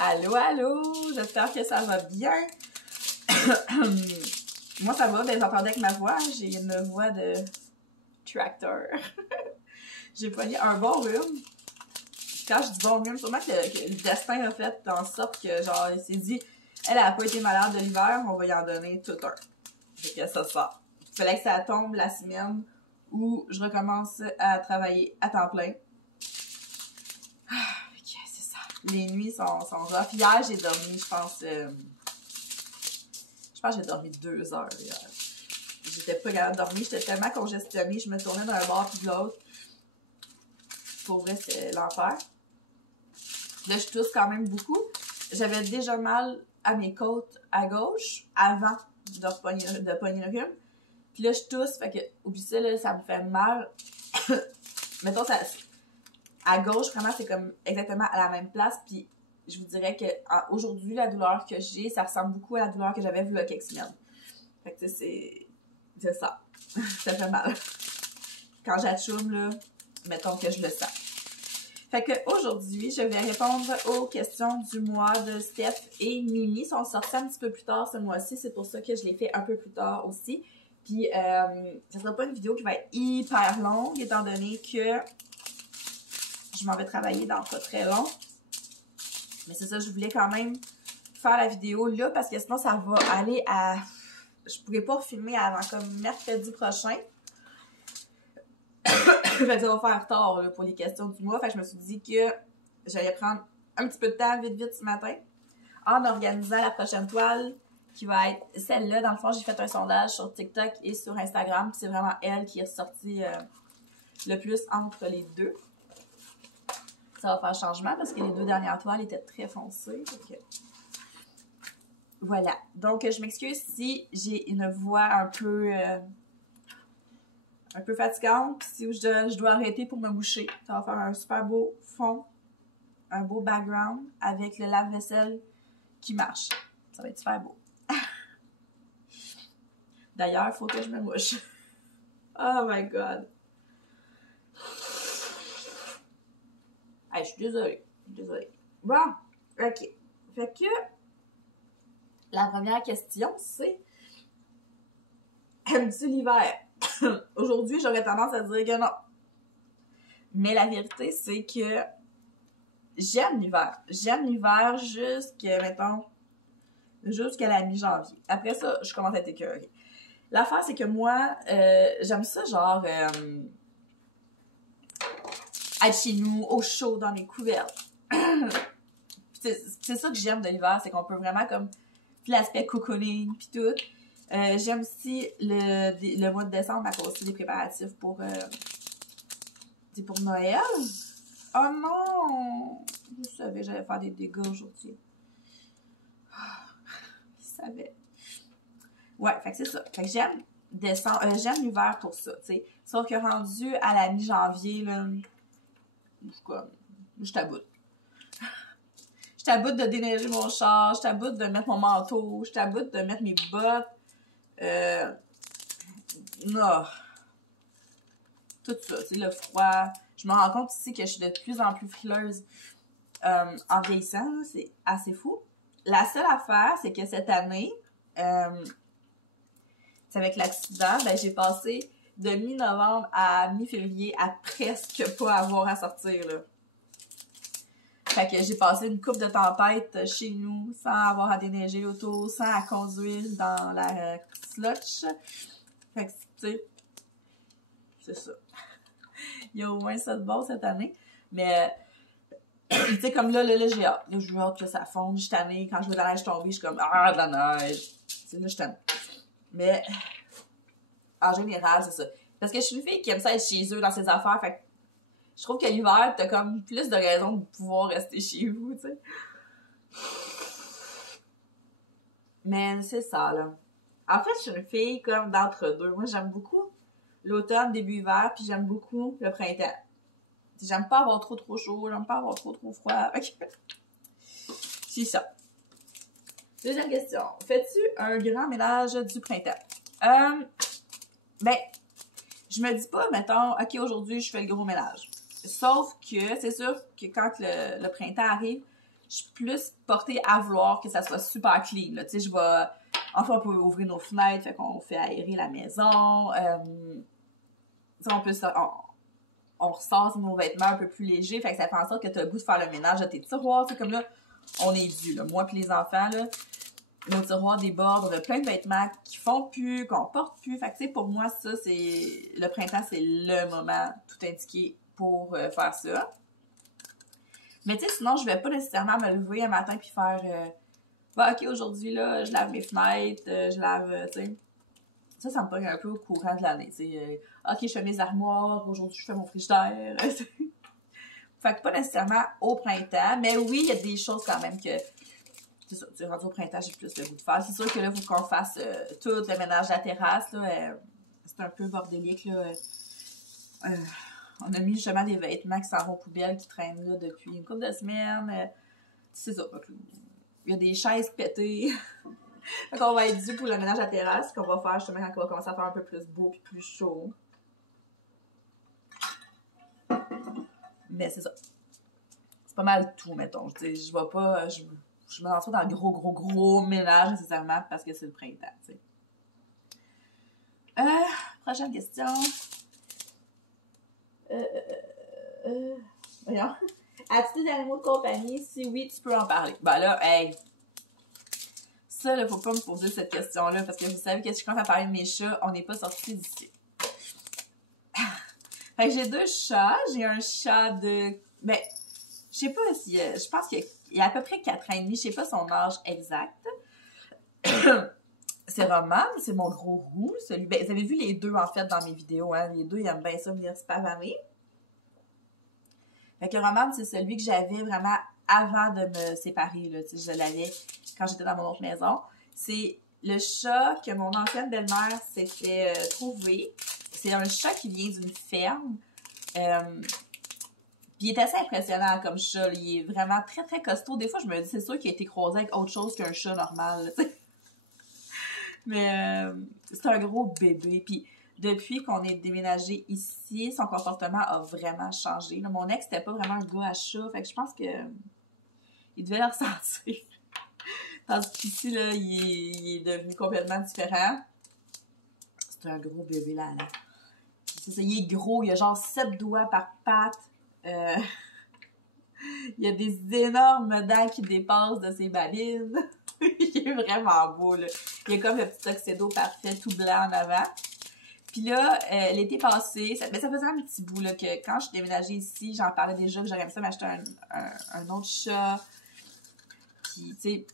Allô, allô! J'espère que ça va bien. Moi, ça va, ben, j'entendais que ma voix, j'ai une voix de tracteur. J'ai pogné un bon rhume. Quand je dis bon rhume, sûrement que le destin a fait en sorte que, genre, il s'est dit, elle a pas été malade de l'hiver, on va y en donner tout un. Fait que ça sort. Il fallait que ça tombe la semaine où je recommence à travailler à temps plein. C'est ça. Les nuits sont rough. Hier, j'ai dormi, je pense que j'ai dormi 2 heures hier. J'étais pas capable de dormir, j'étais tellement congestionnée, je me tournais d'un bord puis de l'autre. Pour vrai, c'est l'enfer. Là, je tousse quand même beaucoup. J'avais déjà mal à mes côtes à gauche avant de pogner le rhume. Puis là, je tousse, fait que, oublie ça, là, ça me fait mal. Mettons, ça, à gauche, vraiment, c'est comme exactement à la même place. Puis je vous dirais que aujourd'hui, la douleur que j'ai, ça ressemble beaucoup à la douleur que j'avais il y a quelques semaines. Fait que, tu sais, c'est ça. Ça fait mal. Quand j'atchoum, là, mettons que je le sens. Fait que aujourd'hui, je vais répondre aux questions du mois de Steph et Mimi. Ils sont sortis un petit peu plus tard ce mois-ci. C'est pour ça que je l'ai fait un peu plus tard aussi. Puis, ce sera pas une vidéo qui va être hyper longue, étant donné que je m'en vais travailler dans pas très long. Mais c'est ça, je voulais quand même faire la vidéo là, parce que sinon, ça va aller à... Je pourrais pas filmer avant comme mercredi prochain. Je vais dire, on va faire tard là, pour les questions du mois. Fait que je me suis dit que j'allais prendre un petit peu de temps vite ce matin en organisant la prochaine toile qui va être celle-là. Dans le fond, j'ai fait un sondage sur TikTok et sur Instagram. C'est vraiment elle qui est ressortie le plus entre les deux. Ça va faire changement parce que les 2 dernières toiles étaient très foncées. Donc, voilà. Donc, je m'excuse si j'ai une voix un peu fatigante. Si je dois arrêter pour me moucher. Ça va faire un super beau fond, un beau background avec le lave-vaisselle qui marche. Ça va être super beau. D'ailleurs, il faut que je me mouche. Oh my god. Hey, je suis désolée. Bon, ok. Fait que la première question, c'est: aimes-tu l'hiver? Aujourd'hui, j'aurais tendance à dire que non. Mais la vérité, c'est que j'aime l'hiver. J'aime l'hiver jusqu'à la mi-janvier. Après ça, je commence à être écœurée. L'affaire, c'est que moi, j'aime ça, genre, être chez nous, au chaud, dans mes couvertes. C'est ça que j'aime de l'hiver, c'est qu'on peut vraiment, comme, l'aspect cocooning, pis tout. J'aime aussi le mois de décembre à cause des préparatifs pour Noël. Oh non! Je savais que j'allais faire des dégâts aujourd'hui. Je savais. Ouais, fait que c'est ça. Fait que j'aime l'hiver pour ça, tu sais. Sauf que rendu à la mi-janvier, là, je t'aboute. Je t'aboute de déneiger mon char, je t'aboute de mettre mon manteau, je t'aboute de mettre mes bottes. Non. Tout ça, tu sais, le froid. Je me rends compte aussi que je suis de plus en plus frileuse en vieillissant. C'est assez fou. La seule affaire, c'est que cette année, c'est avec l'accident, ben, j'ai passé de mi-novembre à mi-février à presque pas avoir à sortir, là. Fait que j'ai passé une couple de tempêtes chez nous sans avoir à déneiger l'auto, sans à conduire dans la slotch. Fait que, tu sais, c'est ça. Il y a au moins ça de bon cette année. Mais, tu sais, comme là, j'ai hâte. Là, j'ai hâte que ça fonde. Je suis tannée. Quand je vois de la neige tomber, je suis comme, ah, de la neige. Tu sais, là, je suis tannée. Mais, en général, c'est ça. Parce que je suis une fille qui aime ça être chez eux dans ses affaires. Fait que, je trouve que l'hiver, t'as comme plus de raisons de pouvoir rester chez vous, tu sais. Mais c'est ça, là. En fait, je suis une fille comme d'entre-deux. Moi, j'aime beaucoup l'automne, début hiver, puis j'aime beaucoup le printemps. J'aime pas avoir trop chaud, j'aime pas avoir trop froid. C'est ça. Deuxième question. Fais-tu un grand ménage du printemps? Ben, je me dis pas, mettons, ok, aujourd'hui, je fais le gros ménage. Sauf que, c'est sûr que quand le printemps arrive, je suis plus portée à vouloir que ça soit super clean, là. Tu sais, je vais... Enfin, on peut ouvrir nos fenêtres, fait qu'on fait aérer la maison. On peut... On ressort nos vêtements un peu plus légers, fait que ça fait en sorte que tu as le goût de faire le ménage de tes tiroirs. C'est comme là, on est dû, là. Moi puis les enfants, là, nos tiroirs débordent, on a plein de vêtements qui font plus, qu'on porte plus. Fait que tu sais, pour moi, ça, c'est... Le printemps, c'est le moment tout indiqué pour faire ça. Mais tu sais, sinon, je vais pas nécessairement me lever un matin puis faire... bah, ok, aujourd'hui, là, je lave mes fenêtres, je lave, tu sais... Ça me pogne un peu au courant de l'année, tu sais. Ok, je fais mes armoires, aujourd'hui, je fais mon frigidaire. Fait que pas nécessairement au printemps, mais oui, il y a des choses quand même que... C'est ça, tu es rendu au printemps, j'ai plus le goût de faire. C'est sûr que là, il faut qu'on fasse tout le ménage de la terrasse, là. C'est un peu bordélique, là. On a mis justement des vêtements qui s'en vont aux poubelles, qui traînent là depuis une couple de semaines. C'est ça. Il y a des chaises pétées. Donc, on va être dû pour le ménage à la terrasse, qu'on va faire justement quand on va commencer à faire un peu plus beau et plus chaud. Mais c'est ça. C'est pas mal tout, mettons. Je vais pas... Je me lance pas dans le gros ménage nécessairement parce que c'est le printemps, tu sais. Prochaine question. Voyons. As-tu des animaux de compagnie? Si oui, tu peux en parler. Ben là, hey! Ça, là, faut pas me poser cette question-là parce que vous savez que si je commence à parler de mes chats, on n'est pas sorti d'ici. Fait que j'ai 2 chats. J'ai un chat de... Ben, je sais pas si... je pense qu'il a à peu près 4 ans et demi. Je sais pas son âge exact. C'est Roman, c'est mon gros roux. Celui... Ben, vous avez vu les 2, en fait, dans mes vidéos. Hein? Les 2, ils aiment bien ça venir se pavaner. Fait que Roman, c'est celui que j'avais vraiment avant de me séparer. Là. Je l'avais quand j'étais dans mon autre maison. C'est le chat que mon ancienne belle-mère s'était trouvé. C'est un chat qui vient d'une ferme. Puis il est assez impressionnant comme chat. Là. Il est vraiment très, très costaud. Des fois, je me dis, c'est sûr qu'il a été croisé avec autre chose qu'un chat normal. Là, mais c'est un gros bébé. Puis depuis qu'on est déménagé ici, son comportement a vraiment changé. Là, mon ex, c'était pas vraiment un gars à chat. Fait que je pense que il devait le ressentir. Tandis qu'ici, là, il est devenu complètement différent. C'est un gros bébé, là. C'est ça, il est gros. Il a genre 7 doigts par patte. Il y a des énormes dents qui dépassent de ses babines. Il est vraiment beau, là. Il a comme le petit tuxedo parfait, tout blanc en avant. Puis là, l'été passé, ça faisait un petit bout, là, que quand je suis déménagée ici, j'en parlais déjà que j'aurais aimé ça m'acheter un autre chat. Puis, tu sais,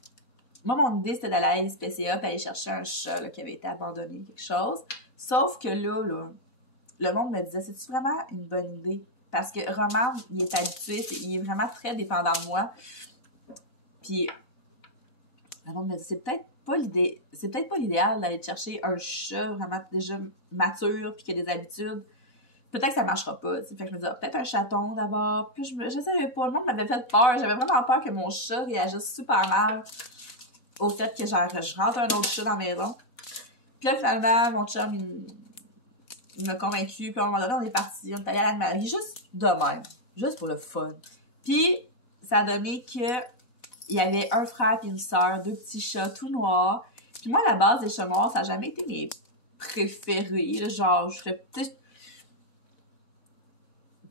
moi, mon idée, c'était d'aller à la SPCA et aller chercher un chat là, qui avait été abandonné, quelque chose. Sauf que là, le monde me disait, c'est-tu vraiment une bonne idée? Parce que Roman, il est habitué, il est vraiment très dépendant de moi. Puis, le monde me dit, c'est peut-être pas l'idéal d'aller chercher un chat vraiment déjà mature puis qui a des habitudes. Peut-être que ça marchera pas. T'sais. Fait que je me disais, peut-être un chaton d'abord. Puis je savais pas, le monde m'avait fait peur. J'avais vraiment peur que mon chat réagisse super mal au fait que je rentre un autre chat dans la maison. Puis là, finalement, mon chum, il m'a convaincu. Puis à un moment donné, on est parti. On est allé à l'animalerie. Juste de même. Juste pour le fun. Puis, ça a donné que il y avait un frère et une sœur, 2 petits chats tout noirs. Puis moi, à la base, les chats noirs, ça n'a jamais été mes préférés. Là, genre, je serais peut-être...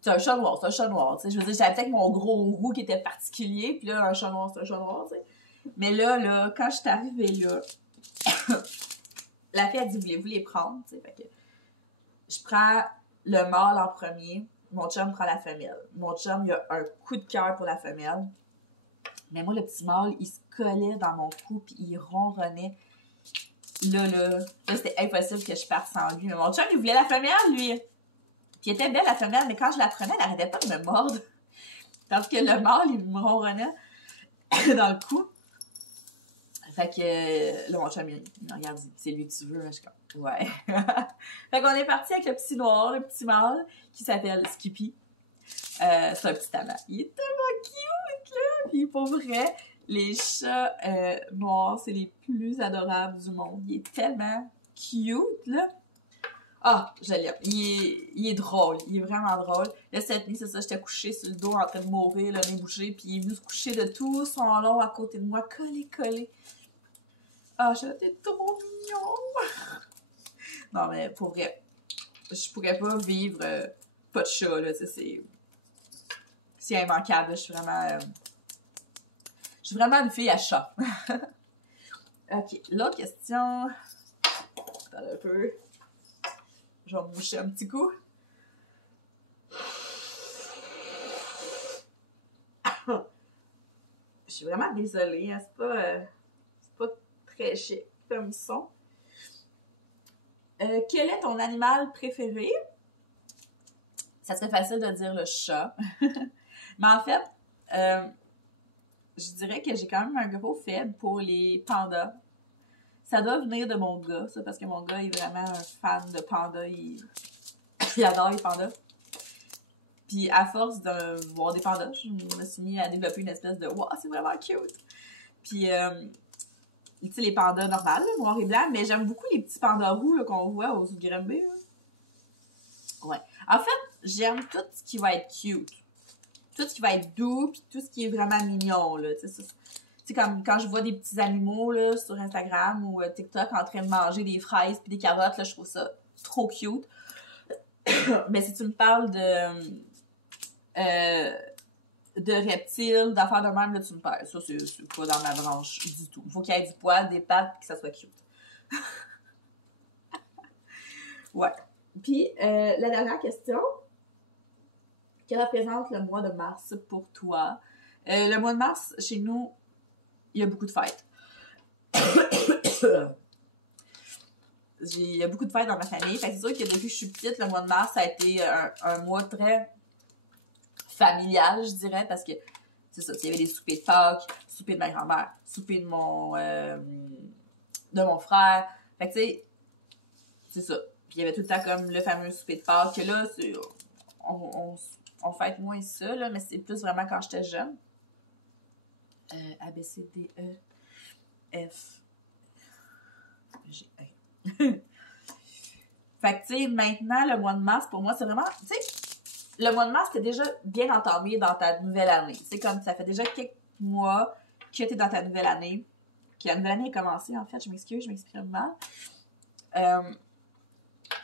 C'est un chat noir, tu sais. Je veux dire, j'avais peut-être mon gros roux qui était particulier. Puis là, un chat noir, c'est un chat noir, tu sais. Mais là, quand je suis arrivée là, la fille a dit, voulez-vous les prendre, tu sais. Fait que je prends le mâle en premier. Mon chum prend la femelle. Mon chum, il a un coup de cœur pour la femelle. Mais moi, le petit mâle, il se collait dans mon cou puis il ronronnait. Là, c'était impossible que je parte sans lui. Mais mon chum, il voulait la femelle, lui. Puis elle était belle, la femelle, mais quand je la prenais, elle n'arrêtait pas de me mordre. Parce que le mâle, il me ronronnait dans le cou. Fait que là, mon chum, il me regarde, il dit, c'est lui que tu veux. Je suis comme, ouais. Fait qu'on est parti avec le petit noir, le petit mâle, qui s'appelle Skippy. C'est un petit talent. Il est tellement cute, là! Puis pour vrai, les chats noirs, c'est les plus adorables du monde. Il est tellement cute, là. Ah, je l'aime. Il est drôle. Il est vraiment drôle. Là, cette nuit, c'est ça, j'étais couchée sur le dos en train de mourir, le nez bouché, puis il est venu se coucher de tout son long à côté de moi, collé. Ah, j'étais trop mignon! Non, mais pour vrai, je pourrais pas vivre pas de chat, là, tu sais, c'est immanquable, là, je suis vraiment une fille à chat. Ok, l'autre question. Attends un peu. Je vais me moucher un petit coup. Je suis vraiment désolée, hein, c'est pas très chic comme son. Quel est ton animal préféré? Ça serait facile de dire le chat. Mais en fait, je dirais que j'ai quand même un gros faible pour les pandas. Ça doit venir de mon gars, ça, parce que mon gars est vraiment un fan de pandas. Il adore les pandas. Puis à force de voir des pandas, je me suis mis à développer une espèce de « Wow, c'est vraiment cute! » Puis, tu sais, les pandas normales, là, noirs et blancs, mais j'aime beaucoup les petits pandas roux qu'on voit aux Granby. Ouais. En fait, j'aime tout ce qui va être cute. Tout ce qui va être doux, puis tout ce qui est vraiment mignon, là. Tu sais, comme quand je vois des petits animaux, là, sur Instagram ou TikTok en train de manger des fraises puis des carottes, là, je trouve ça trop cute. Mais si tu me parles de reptiles, d'affaires de même, là, tu me perds. Ça, c'est pas dans ma branche du tout. Il faut qu'il y ait du poil, des pattes, et que ça soit cute. Ouais. Puis, la dernière question. Que représente le mois de mars pour toi? Le mois de mars, chez nous, il y a beaucoup de fêtes. Il y a beaucoup de fêtes dans ma famille. Fait que c'est sûr que depuis que je suis petite, le mois de mars, ça a été un mois très familial, je dirais, parce que c'est ça, il y avait des soupers de Pâques, souper de ma grand-mère, souper de mon frère. Fait que tu sais, c'est ça. Puis il y avait tout le temps comme le fameux souper de Pâques, que là, on fête moins ça, là, mais c'est plus vraiment quand j'étais jeune. A, B, C, D, E, F, G, E. Fait que, tu sais, maintenant, le mois de mars, pour moi, c'est vraiment, tu sais, le mois de mars, t'es déjà bien entamé dans ta nouvelle année. C'est comme, ça fait déjà quelques mois que t'es dans ta nouvelle année, que la nouvelle année est commencée, en fait, je m'exprime mal.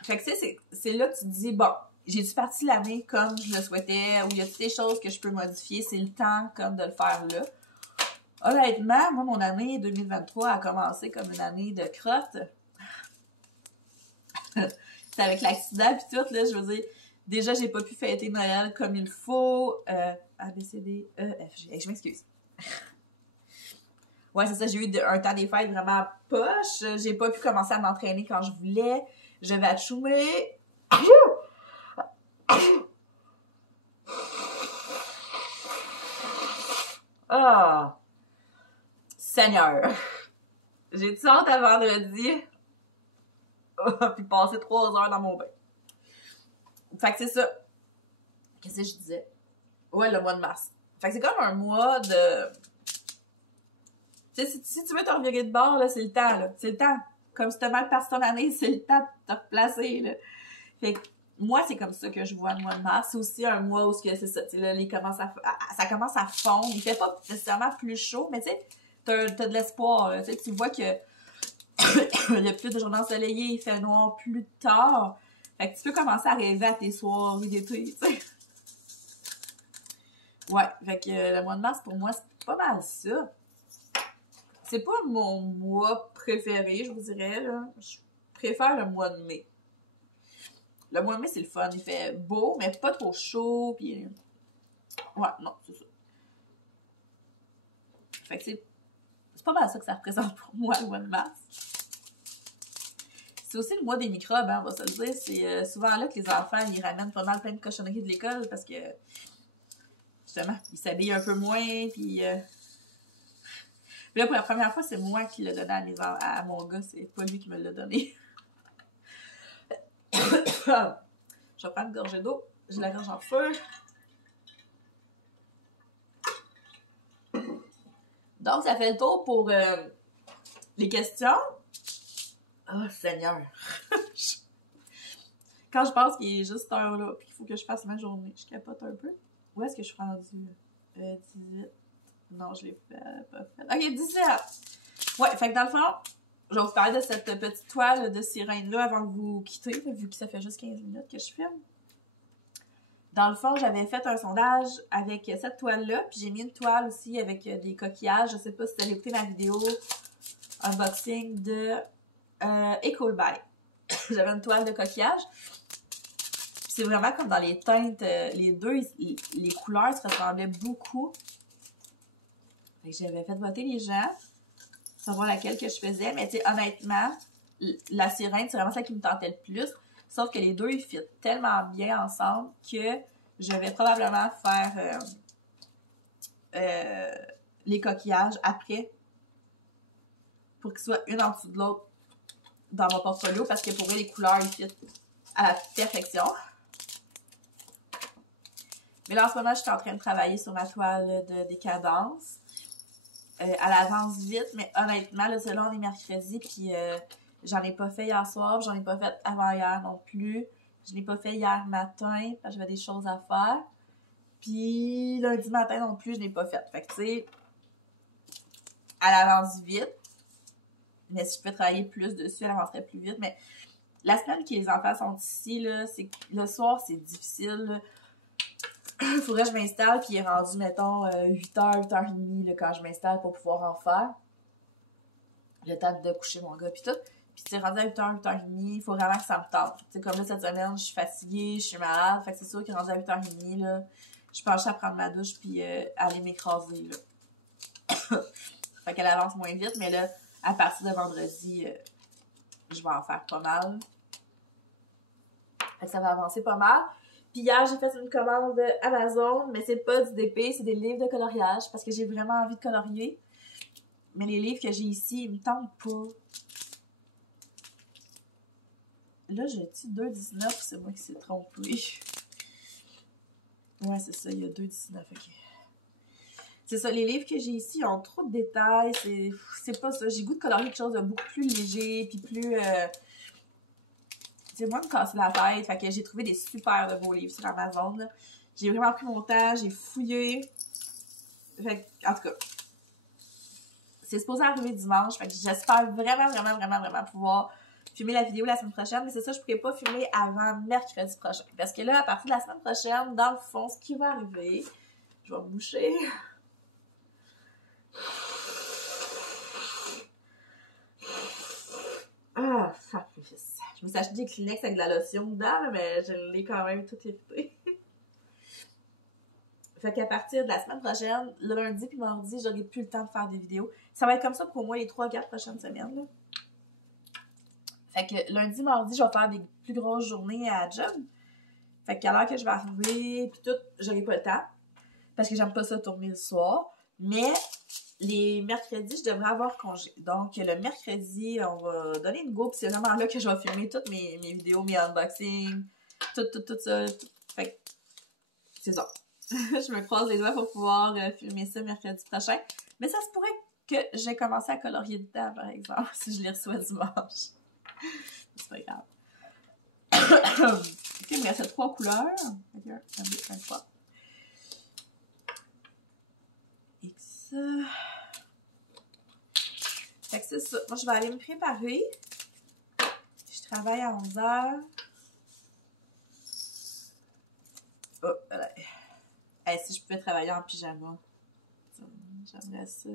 Fait que, tu sais, c'est là que tu te dis, bon, j'ai-tu parti l'année comme je le souhaitais, ou y a-t-il des choses que je peux modifier, c'est le temps, comme, de le faire là. Honnêtement, moi, mon année 2023 a commencé comme une année de crotte. C'est avec l'accident pis tout, là, je veux dire, déjà, j'ai pas pu fêter Noël comme il faut. A, B, C, D, E, F, G. Je m'excuse. Ouais, c'est ça, j'ai eu un temps des fêtes vraiment poche. J'ai pas pu commencer à m'entraîner quand je voulais. Je vais atchoumer. Ah! Seigneur! J'ai-tu hâte à vendredi? Puis passer 3 heures dans mon bain. Fait que c'est ça. Qu'est-ce que je disais? Ouais, le mois de mars. Fait que c'est comme un mois de... Tu sais, si tu veux te revirer de bord, là, c'est le temps, là. C'est le temps. Comme si t'as mal passé ton année, c'est le temps de te replacer, là. Fait que moi, c'est comme ça que je vois le mois de mars. C'est aussi un mois où c'est ça, tu sais, là, ça commence à fondre. Il fait pas nécessairement plus chaud, mais tu sais, t'as de l'espoir, là. Tu sais, tu vois que il y a plus de journées ensoleillées, il fait noir plus tard. Fait que tu peux commencer à rêver à tes soirées d'été, tu sais. Ouais, fait que le mois de mars, pour moi, c'est pas mal ça. C'est pas mon mois préféré, je vous dirais, là. Je préfère le mois de mai. Le mois de mai, c'est le fun. Il fait beau, mais pas trop chaud, puis... Ouais, non, c'est ça. Fait que c'est pas mal ça que ça représente pour moi, le mois de mars. C'est aussi le mois des microbes, hein, on va se le dire. C'est souvent là que les enfants, ils ramènent pas mal plein de cochonneries de l'école parce que, justement, ils s'habillent un peu moins, puis là, pour la première fois, c'est moi qui l'ai donné à mon gars, c'est pas lui qui me l'a donné. Je vais prendre une gorgée d'eau, je la range en feu. Donc, ça fait le tour pour les questions. Oh, Seigneur! Quand je pense qu'il est juste cette heure-là, puis qu'il faut que je fasse ma journée, je capote un peu. Où est-ce que je suis rendue? 18. Non, je l'ai pas fait. Ok, 17! Ouais, fait que dans le fond, je vais vous parler de cette petite toile de sirène-là avant que vous quittez, vu que ça fait juste 15 minutes que je filme. Dans le fond, j'avais fait un sondage avec cette toile-là, puis j'ai mis une toile aussi avec des coquillages. Je sais pas si vous avez écouté ma vidéo unboxing de Ecolby. J'avais une toile de coquillage. C'est vraiment comme dans les teintes, les deux, les couleurs se ressemblaient beaucoup. J'avais fait voter les gens, savoir laquelle que je faisais, mais tu sais, honnêtement, la sirène, c'est vraiment celle qui me tentait le plus. Sauf que les deux, ils fit tellement bien ensemble que je vais probablement faire les coquillages après pour qu'ils soient une en dessous de l'autre dans mon portfolio parce que pour vrai, les couleurs, ils fit à la perfection. Mais là, en ce moment, je suis en train de travailler sur ma toile de décadence. Elle avance vite, mais honnêtement, là, c'est là, on est mercredi, puis j'en ai pas fait hier soir, j'en ai pas fait avant-hier non plus. Je n'ai pas fait hier matin, parce que j'avais des choses à faire. Puis lundi matin non plus, je n'ai pas fait. Fait que, tu sais, elle avance vite. Mais si je peux travailler plus dessus, elle avancerait plus vite. Mais la semaine que les enfants sont ici, là, c'est le soir, c'est difficile. Il faudrait que je m'installe, puis il est rendu, mettons, 8h, 8h30 là, quand je m'installe pour pouvoir en faire. Le temps de coucher mon gars, puis tout. Puis c'est rendu à 8h, 8h30, il faut vraiment que ça me tente. Tu sais, comme là, cette semaine, je suis fatiguée, je suis malade, fait que c'est sûr qu'il est rendu à 8h30, là, je pense à prendre ma douche, puis aller m'écraser, là. Fait qu'elle avance moins vite, mais là, à partir de vendredi, je vais en faire pas mal. Fait que ça va avancer pas mal. Puis hier, j'ai fait une commande Amazon, mais c'est pas du DP, c'est des livres de coloriage, parce que j'ai vraiment envie de colorier. Mais les livres que j'ai ici, ils me tentent pas. Là, j'ai-tu 2,19 ou c'est moi qui s'est trompé? Ouais, c'est ça, il y a 2,19, ok. C'est ça, les livres que j'ai ici, ils ont trop de détails, c'est pas ça. J'ai goût de colorier quelque chose de beaucoup plus léger, puis plus... c'est moins de casser la tête, fait que j'ai trouvé des super de beaux livres sur Amazon, là. J'ai vraiment pris mon temps, j'ai fouillé. Fait que, en tout cas, c'est supposé arriver dimanche, fait que j'espère vraiment pouvoir filmer la vidéo la semaine prochaine, mais c'est ça, je pourrais pas filmer avant mercredi prochain. Parce que là, à partir de la semaine prochaine, dans le fond, ce qui va arriver, je vais me boucher. Ah, sacrifice. Je me suis acheté des Kleenex avec de la lotion dedans, mais je l'ai quand même tout irrité. Fait qu'à partir de la semaine prochaine, le lundi puis mardi, j'aurai plus le temps de faire des vidéos. Ça va être comme ça pour moi les 3-4 prochaines semaines, là. Fait que lundi, mardi, je vais faire des plus grosses journées à la job. Fait qu'à l'heure que je vais arriver, puis tout, j'aurai pas le temps. Parce que j'aime pas ça tourner le soir. Mais les mercredis, je devrais avoir congé. Donc, le mercredi, on va donner une go. Puis c'est vraiment là que je vais filmer toutes mes vidéos, mes unboxings, tout ça. Tout. Fait que c'est ça. Je me croise les doigts pour pouvoir filmer ça mercredi prochain. Mais ça se pourrait que j'ai commencé à colorier dedans, par exemple, si je les reçois dimanche. C'est pas grave. Ok, il me reste 3 couleurs. 1, 2, 3. Et ça. Fait que c'est ça. Moi, je vais aller me préparer. Je travaille à 11h. Oh, voilà. Hey, si je pouvais travailler en pyjama. J'aimerais ça.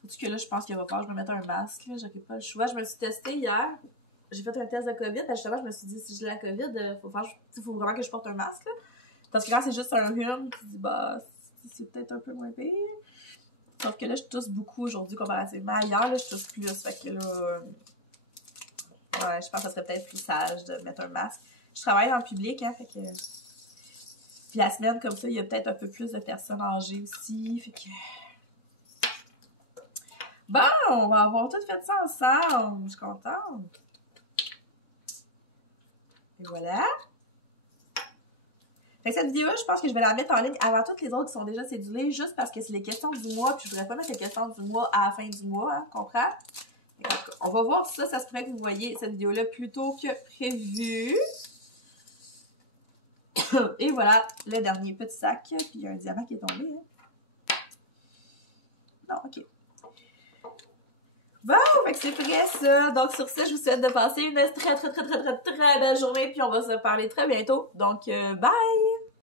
Faut-tu que là, je pense qu'il va falloir que je me mette un masque. J'aurais pas le choix. Je me suis testée hier. J'ai fait un test de COVID. Justement, je me suis dit, si j'ai la COVID, faut vraiment que je porte un masque. Là. Parce que quand c'est juste un rhume, tu te dis, bah, c'est peut-être un peu moins pire. Sauf que là, je tousse beaucoup aujourd'hui comparativement à hier. Là, je tousse plus. Fait que là, ouais, je pense que ça serait peut-être plus sage de mettre un masque. Je travaille en public, hein, fait que... Puis la semaine, comme ça, il y a peut-être un peu plus de personnes âgées aussi, fait que... Bon, on va avoir tout fait ça ensemble. Je suis contente. Et voilà. Fait que cette vidéo, je pense que je vais la mettre en ligne avant toutes les autres qui sont déjà cédulées, juste parce que c'est les questions du mois, puis je voudrais pas mettre les questions du mois à la fin du mois, hein, comprends? En tout cas, On va voir ça. Ça se pourrait que vous voyez cette vidéo-là plus tôt que prévu. Et voilà, le dernier petit sac. Puis il y a un diamant qui est tombé. Hein. Non, ok. Bon, fait que c'est prêt ça. Donc sur ce, je vous souhaite de passer une très belle journée. Puis on va se parler très bientôt. Donc, bye!